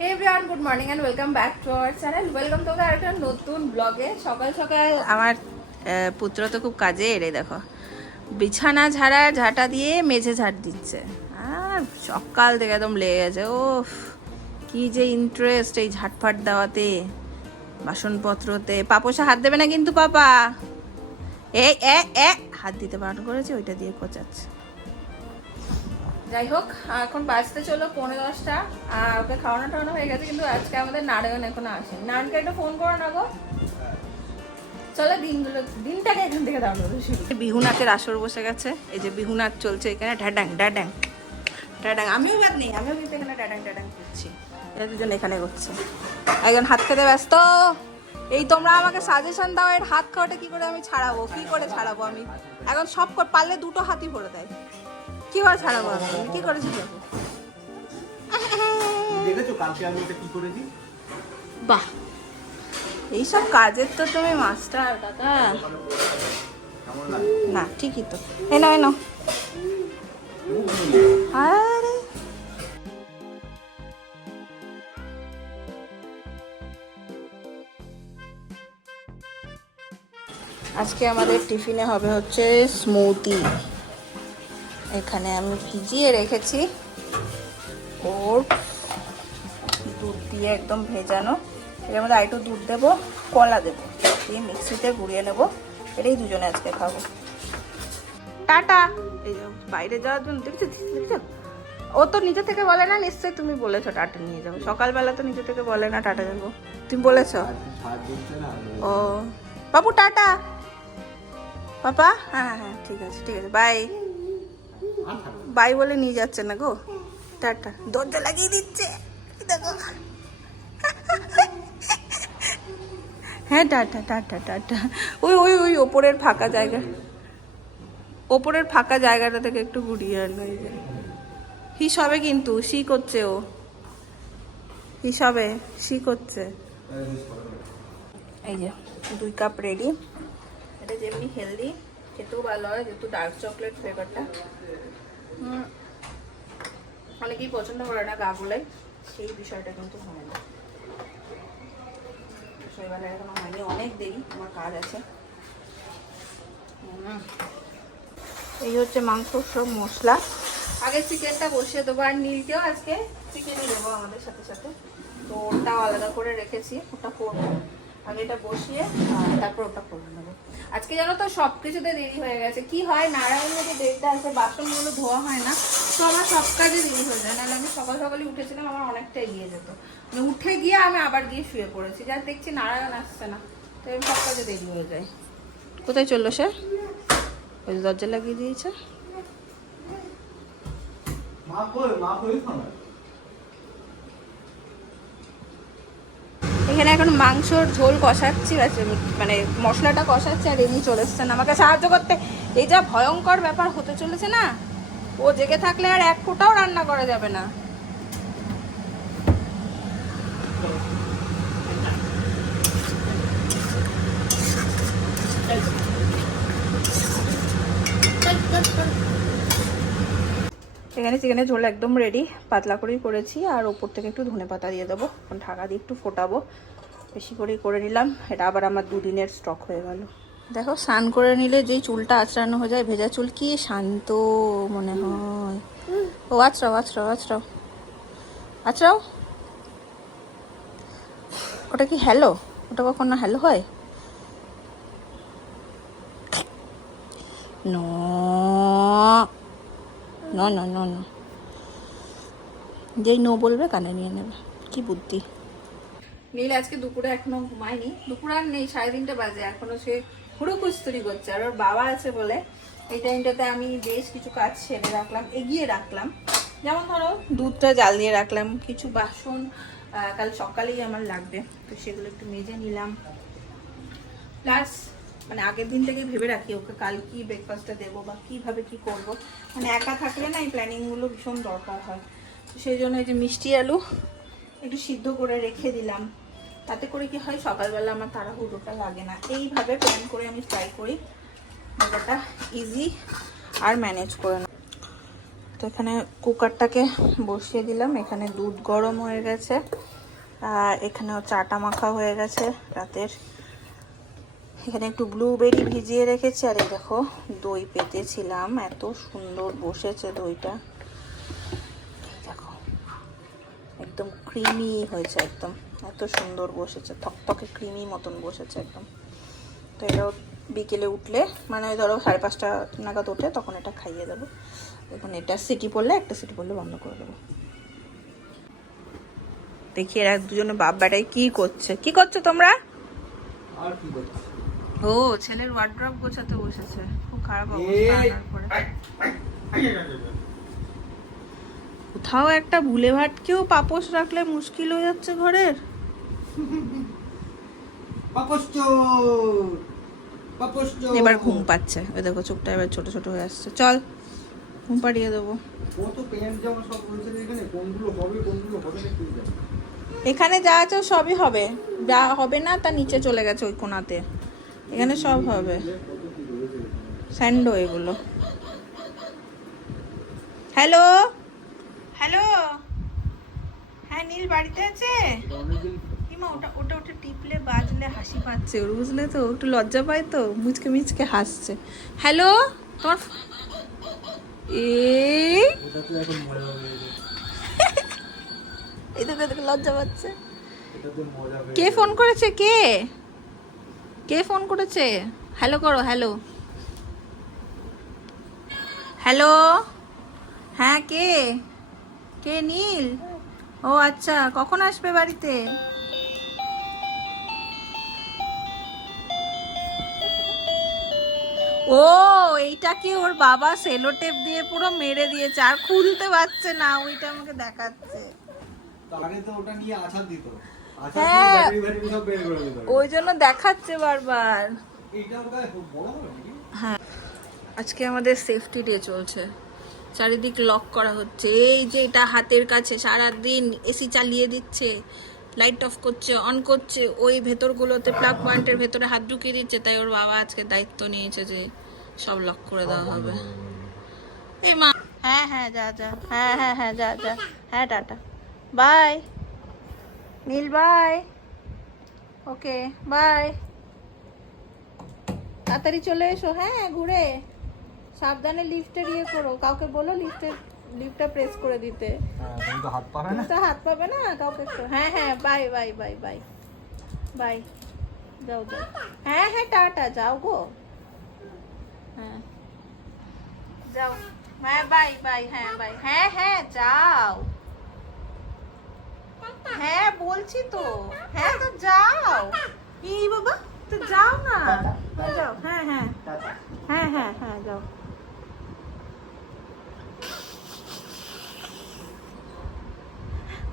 Hey everyone, good morning and welcome back to our channel. Welcome to our নতুন ব্লগে। সকাল সকাল আমার পুত্র তো খুব কাজে এরে দেখো বিছানা ঝাঁটা দিয়ে মেঝে ঝাড় দিচ্ছে। আর সকাল থেকে একদম লেগে গেছে। ও কি যে ইন্টারেস্ট এই ঝাটফাট দেওয়াতে, বাসনপত্রতে। পাপোসা হাত দেবে না কিন্তু পাপা। হাত দিতে বারণ করেছে, ওইটা দিয়ে কোচাচ্ছে। যাই হোক, এখন বাজতে চলো 10:45। ওকে খাওয়ানো হয়ে গেছে, কিন্তু আজকে আমাদের নারায়ণ এখনো আসেনি। নারায়ণকে একটা ফোন করো না গো। চলো দিনটাকে এখান থেকে দাঁড়ানো শুরু। বিহু নাচের আসর বসে গেছে। এই যে বিহু নাচ চলছে এখানে, ড্যাডাং ড্যাডাং ড্যাডাং। আমিও বাদ নেই, আমিও কিন্তু এখানে ড্যাডাং ড্যাডাং করছি। এরা দুজন এখানে করছে। একজন হাত খেতে ব্যস্ত। এই তোমরা আমাকে সাজেশন দাও, এর হাত খাওয়াটা কি করে আমি ছাড়াবো, কি করে ছাড়াবো আমি। এখন সব পারলে দুটো হাতই ভরে দেয়। কি করে ছাড়াবো আমি, কি করে ছাড়াবো? দেখেছো কালকে আমি এটা কি করেছি? বাহ, এইসব কাজের তো তুমি মাস্টার কাকা। না ঠিকই তো। এই নাও আরে আজকে আমাদের টিফিনে হবে হচ্ছে স্মুদি। এখানে আমি ভিজিয়ে রেখেছি ওর দুধ দিয়ে একদম ভেজানো। এর মধ্যে আরেকটু দুধ দেবো, কলা দেবো, দিয়ে মিক্সিতে গুঁড়িয়ে নেবো। এটাই দুজনে আজকে খাবো। টাটা। এই যে বাইরে যাওয়ার জন্য দেখছো, ও তো নিজে থেকে বলে না। নিশ্চয়ই তুমি বলেছো টাটা নিয়ে যাবো। সকালবেলা তো নিজে থেকে বলে না টাটা যাবো। তুমি বলেছো? ও বাবু টাটা। পাপা হ্যাঁ হ্যাঁ ঠিক আছে বাই বাই বলে নিয়ে যাচ্ছে না গো। টাটা। দরজা লাগিয়ে দিচ্ছে দেখো। হ্যাঁ টাটা টাটা টাটা। ওই ওই ওই ওপরের ফাঁকা জায়গাটা থেকে একটু ঘুরিয়ে আনলো। হিসাবে কিন্তু শি করছে, ও হিসাবে শি করছে। এই যে 2 কাপ রেডি। এটা যেমনি হেলদি, খেতেও ভালো হয়, যেহেতু ডার্ক চকলেট ফ্লেভারটা। অনেকেই পছন্দ করে না গাগুলাই, সেই বিষয়টা কিন্তু হয় না। সকালবেলা এখনো হয়নি, অনেক দেরি, আমার কাজ আছে। এই হচ্ছে মাংসর সব মশলা। আগে চিকেনটা বসিয়ে দেবো, আর নীলকেও আজকে চিকেনই দেবো আমাদের সাথে সাথে। তো ওটাও আলাদা করে রেখেছি, ওটা করবো। আগে এটা বসিয়ে তারপর ওটা করে নেবো। আজকে জানো তো সব কিছুতে দেরি হয়ে গেছে। কি হয়, নারায়ণের যে ডেটটা আছে, বাসনগুলো ধোয়া হয় না, তো আমার সব কাজে দেরি হয়ে যায়। নাহলে আমি সকালে উঠেছিলাম, আমার অনেকটা এগিয়ে যেত। মানে উঠে গিয়ে আমি আবার গিয়ে শুয়ে পড়েছি, যা দেখছি নারায়ণ আসছে না, তো আমি সব কাজে দেরি হয়ে যায়। কোথায় চললো সে? ওই দরজা লাগিয়ে দিয়েছে। এখানে এখন মাংসর ঝোল কষাচ্ছি, মানে মশলাটা কষাচ্ছি, আর এমনি চলে এসছেন আমাকে সাহায্য করতে। এই যা ভয়ঙ্কর ব্যাপার হতে চলেছে না, ও জেগে থাকলে আর এক ফোঁটাও রান্না করা যাবে না। এখানে চিকেনের ঝোল একদম রেডি, পাতলা করেই করেছি। আর ওপর থেকে একটু ধনেপাতা দিয়ে দেবো, ঢাকা দিয়ে একটু ফোটাবো। বেশি করেই করে নিলাম, এটা আবার আমার 2 দিনের স্টক হয়ে গেল। দেখো, স্নান করে নিলে যেই চুলটা আঁচড়ানো হয়ে যায়, ভেজা চুল, কি শান্ত মনে হয়। ও আঁচড়াও। ওটা কি হ্যালো? ওটা কখন না হ্যালো হয়? No no no no no, যেই নো বলবে কানে নিয়ে নেবে। কি বুদ্ধি। নীল আজকে দুপুরে এখনো ঘুমায়নি। দুপুর আর নেই, 3:30 বাজে, এখনো সে হুড়োকুস্তুরি করছে। আর ওর বাবা আছে বলে এই টাইমটাতে আমি বেশ কিছু কাজ সেরে রাখলাম, এগিয়ে রাখলাম। যেমন ধরো দুধটা জাল দিয়ে রাখলাম, কিছু বাসন কাল সকালেই আমার লাগবে, তো সেগুলো একটু মেজে নিলাম। প্লাস মানে আগের দিন থেকেই ভেবে রাখি ওকে কাল কি ব্রেকফাস্টটা দেবো বা কীভাবে কি করব। মানে একা থাকলে না এই প্ল্যানিংগুলো ভীষণ দরকার হয়। তো সেই জন্য এই যে মিষ্টি আলু একটু সিদ্ধ করে রেখে দিলাম। তাতে করে কি হয়, সকালবেলা আমার তাড়াহুড়োটা লাগে না। এইভাবে প্ল্যান করে আমি ট্রাই করি মজাটা ইজি আর ম্যানেজ করে না। তো এখানে কুকারটাকে বসিয়ে দিলাম, এখানে দুধ গরম হয়ে গেছে, আর এখানেও চাটা মাখা হয়ে গেছে রাতের। এখানে একটু ব্লুবেরি ভিজিয়ে রেখেছি, আর এই দেখো দই পেতেছিলাম, এত সুন্দর বসেছে দইটা, দেখো একদম ক্রিমি হয়েছে, একদম এত সুন্দর বসেছে, থকথকে ক্রিমি মতন বসেছে একদম। তো এটাও বিকেলে উঠলে, মানে ধরো 5:30 নাগাদ উঠে তখন এটা খাইয়ে দেবো। এখন এটা সিটি পড়লে, একটা সিটি পড়লে বন্ধ করে দেবো। দেখি এরা দুজনে বাপ বেটাই কি করছে। কি করছো তোমরা? আর কি করছিস? ও ছেলের ওয়ার্ড্রপ গোছাতে বসেছে, খুব খারাপ অবস্থা আনার পরে। কোথাও একটা ভুলে ভাটকেও পাপোশ রাখলে মুশকিল হয়ে যাচ্ছে ঘরের। এবার ঘুম পাচ্ছে, ওই দেখো চোখটা এবার ছোট ছোট হয়ে আসছে। চল ঘুম পাড়িয়ে দেবো। কত প্যান্ট জামা সব রয়েছে এখানে, কোনগুলো হবে কোনগুলো হবে না কি জানি। এখানে যা আছে সবই হবে, যা হবে না তা নিচে চলে গেছে ওই কোণাতে, এখানে সব হবে। স্যান্ডো এগুলো। হ্যালো হ্যালো, হ্যাঁ নীল বাড়িতে আছে? কিমা ওটা ওটা ওটা টিপলে বাজলে হাসি পাচ্ছে ওর, বুঝলে তো, একটু লজ্জা পায় তো, মুচকে মিচকে হাসছে। হ্যালো তোমার এটা তো এখন মজা হয়ে গেছে, এই দেখো দেখো লজ্জা পাচ্ছে। এটা তো মজা হয়ে কে ফোন করেছে? কে কে ফোন করেছে? হ্যালো করো, হ্যালো হ্যালো। হ্যাঁ কে? কে? নীল? ও আচ্ছা, কখন আসবে বাড়িতে? ও এইটা কি ওর বাবা সেলো টেপ দিয়ে পুরো মেরে দিয়েছে, আর খুলতে পারছে না, ওইটা আমাকে দেখাচ্ছে। আগে তো ওটা নিয়ে আছাড় দিত, আছাড় হ্যাঁ। দিয়ে ব্যাটারি ব্যাটারি সব বের করে দিত। ওই জন্য দেখাচ্ছে বারবার। এইটা ওটা বড় হবে নাকি? হ্যাঁ, আজকে আমাদের সেফটি ডে চলছে, চারিদিক লক করা হচ্ছে। এই যে এটা হাতের কাছে সারাদিন এসি চালিয়ে দিচ্ছে, লাইট অফ করছে, অন করছে, ওই ভেতরগুলোতে প্লাগ পয়েন্টের ভেতরে হাত ঢুকিয়ে দিচ্ছে। তাই ওর বাবা আজকে দায়িত্ব নিয়েছে যে সব লক করে দেওয়া হবে। এই মা, হ্যাঁ হ্যাঁ যা যা, হ্যাঁ হ্যাঁ হ্যাঁ যা যা, হ্যাঁ tata, bye Neel, bye, okay bye, তাড়াতাড়ি চলে এসো, হ্যাঁ ঘুরে সাবধানে লিফটের ইয়ে করো, কাউকে বলো লিফটটা প্রেস করে দিতে। হ্যাঁ, তুমি তো হাত পাবে না। তো হাত পাবে না কাউকে একটু। হ্যাঁ হ্যাঁ bye bye bye bye bye, যাও যাও, হ্যাঁ হ্যাঁ টাটা, যাও গো, হ্যাঁ যাও, হ্যাঁ বাই বাই, হ্যাঁ বাই, হ্যাঁ হ্যাঁ যাও, হ্যাঁ বলছি তো, হ্যাঁ তো যাও। এই বাবা তো যাও না, যাও, হ্যাঁ হ্যাঁ হ্যাঁ হ্যাঁ হ্যাঁ যাও।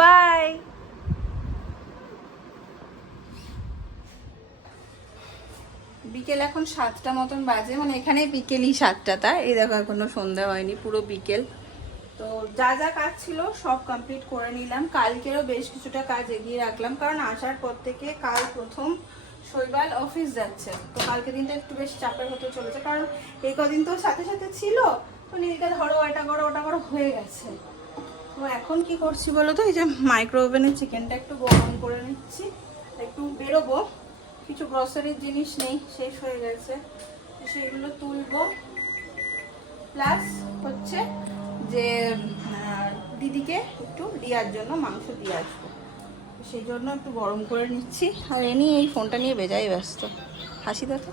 বাই। বিকেল এখন 7টা মতন বাজে, মানে এখানে বিকেলই 7টা, তাই এই দেখো এখনো সন্ধ্যা হয়নি, পুরো বিকেল। তো যা যা কাজ ছিল সব কমপ্লিট করে নিলাম, কালকেরও বেশ কিছুটা কাজ এগিয়ে রাখলাম, কারণ আসার পর থেকে কাল প্রথম শৈবাল অফিস যাচ্ছে, তো কালকে দিনটা একটু বেশ চাপের হতে চলেছে, কারণ এই কদিন তো সাথে সাথে ছিল, তো নীলকে ধরো এটা করো ওটা করো হয়ে গেছে। তো এখন কি করছি বলো তো, এই যে মাইক্রো ওভেনে চিকেনটা একটু গরম করে নিচ্ছি, একটু বেরোবো, কিছু গ্রসারির জিনিস নেই, শেষ হয়ে গেছে, সেইগুলো তুলবো, প্লাস হচ্ছে যে দিদিকে একটু দেওয়ার জন্য মাংস দিয়ে আসবো, সেই জন্য একটু গরম করে নিচ্ছি। আর এ নিয়ে এই ফোনটা নিয়ে বেজায় ব্যস্ত, হাসি দেখো,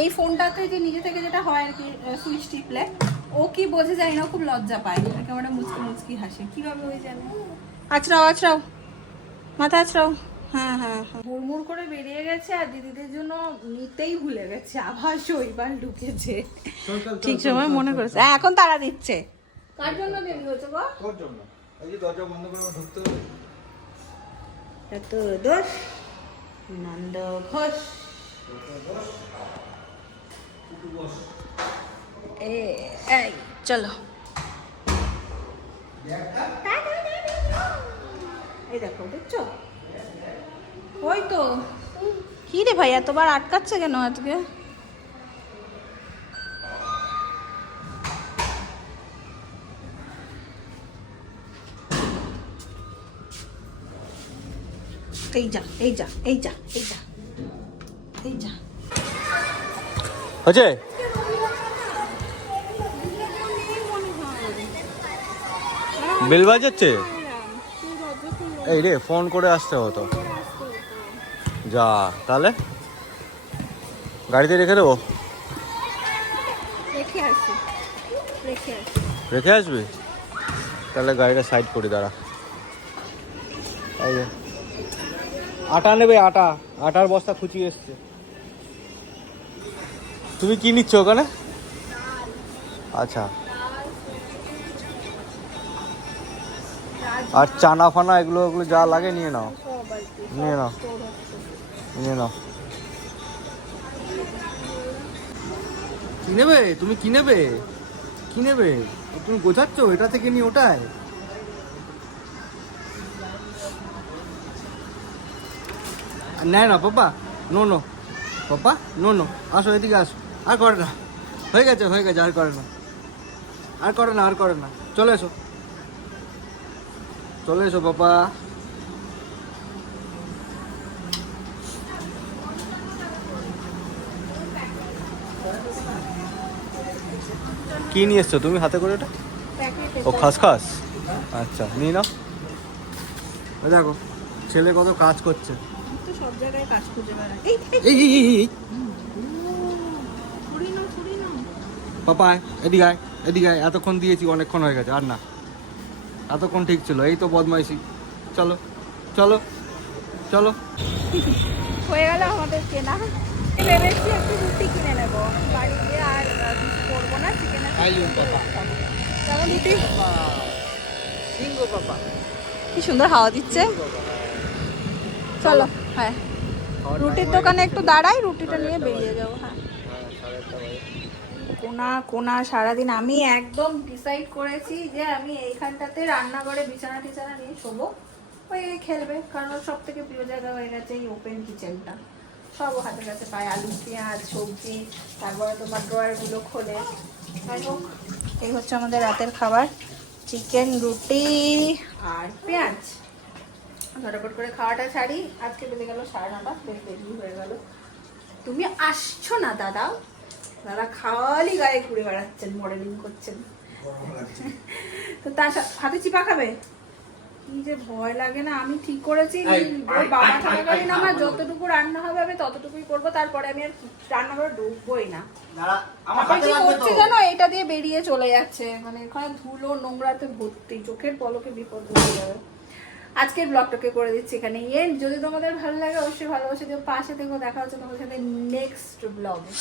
এই ফোনটাতে যে নিজে থেকে যেটা হয় আর কি, সুইচ টিপলে ও কি বোঝে জানি না, খুব লজ্জা পায়, একেবারে মুচকি মুচকি হাসে, কিভাবে ওই জানে। আছড়াও আছড়াও, মাথা আছড়াও, হ্যাঁ হ্যাঁ হ্যাঁ, হুড়মুড় করে বেরিয়ে গেছে, আর দিদিদের জন্য নিতেই ভুলে গেছে, আবার শৈবাল ঢুকেছে, ঠিক সময় মনে করেছে, হ্যাঁ এখন তারা দিচ্ছে। কার জন্য দেরি হয়েছে গো? তোর জন্য। এই যে দরজা বন্ধ করে ঢুকতে হবে। এত দোষ নন্দ ঘোষ, এই চলো, এই দেখো দেখছো, ওই তো, কি রে ভাই এতবার আটকাচ্ছে কেন আজকে? এই যা এই যা এই যা এই যা এই যা। হচ্ছে বেল বাজাচ্ছে। এই রে ফোন করে আসতে হতো। যা তাহলে গাড়িতে রেখে দেবো। রেখে আসি রেখে আসবি তাহলে গাড়িটা সাইড করে দাঁড়া। এই যে আটা নেবে, আটার বস্তা খুঁচিয়ে এসছে। তুমি কি নিচ্ছ ওখানে? আচ্ছা, আর চানা ফানা এগুলো ওগুলো যা লাগে নিয়ে নাও, নিয়ে নাও, নিয়ে নাও। কি নেবে তুমি? কি নেবে? কি নেবে তুমি? গোছাচ্ছ এটা থেকে নিয়ে ওটায়? নেয় না papa, no no papa, no no, আসো এদিকে আসো। আর করে না, হয়ে গেছে হয়ে গেছে, আর করে না, আর করে না, আর করে না। চলে এসো, চলে এসো পাপা। কি নিয়ে এসছো তুমি হাতে করে ওটা? ও খাসখাস, আচ্ছা নিয়ে নাও। ওই দেখো ছেলে কত কাজ করছে। তো সব জায়গায় কাজ খুঁজে বেড়ায়। এই এই এই, এই ছুরি নাও পাপা এদিকে আয়, এদিকে আয়। এতক্ষণ দিয়েছি, অনেকক্ষণ হয়ে গেছে, আর না। এতক্ষণ ঠিক ছিল, এই তো বদমাইশি। চলো চলো চলো। হয়ে গেল আমাদের কেনা। ভেবেছি একটু রুটি কিনে নেবো বাড়ি গিয়ে, আর কিছু করবো না, চিকেনের যেমন রুটি। কি সুন্দর হাওয়া দিচ্ছে। চলো হ্যাঁ, রুটির দোকানে একটু দাঁড়াই, রুটিটা নিয়ে বেরিয়ে যাবো। হ্যাঁ, কোনা সারাদিন আমি একদম ডিসাইড করেছি যে আমি এইখানটাতে রান্নাঘরে বিছানা টিছানা নিয়ে শোবো, ওই খেলবে, কারণ ওর সব থেকে প্রিয় জায়গা হয়ে গেছে এই ওপেন কিচেনটা। সব ও হাতের কাছে পায়, আলু পেঁয়াজ সবজি, তারপরে তোমার ড্রয়ারগুলো খোলে। যাই হোক, এই হচ্ছে আমাদের রাতের খাবার, চিকেন, রুটি আর পেঁয়াজ। ঝটাপট করে খাওয়াটা ছাড়ি। আজকে বেজে গেল 9:30, বেশ দেরি হয়ে গেল। তুমি আসছো না দাদা? দাদা খালি গায়ে ঘুরে বেড়াচ্ছেন, মডেলিং করছেন। তো তার হাতে চিপা খাবে? কি যে ভয় লাগে না। আমি ঠিক করেছি ওর বাবা থাকাকালীন আমার যতটুকু রান্না হবে আমি ততটুকুই করবো, তারপরে আমি আর রান্নাঘরে ঢুকবোই না। তারপরে কি করছে জানো, এটা দিয়ে বেরিয়ে চলে যাচ্ছে, মানে এখানে ধুলো নোংরাতে ভর্তি, চোখের পলকে বিপদ হয়ে যাবে। আজকের ব্লগটাকে করে দিচ্ছি এখানে এন্ড। যদি তোমাদের ভালো লাগে অবশ্যই ভালোবাসা দিও, পাশে থেকো। দেখা হচ্ছে তোমাদের সাথে নেক্সট ব্লগে।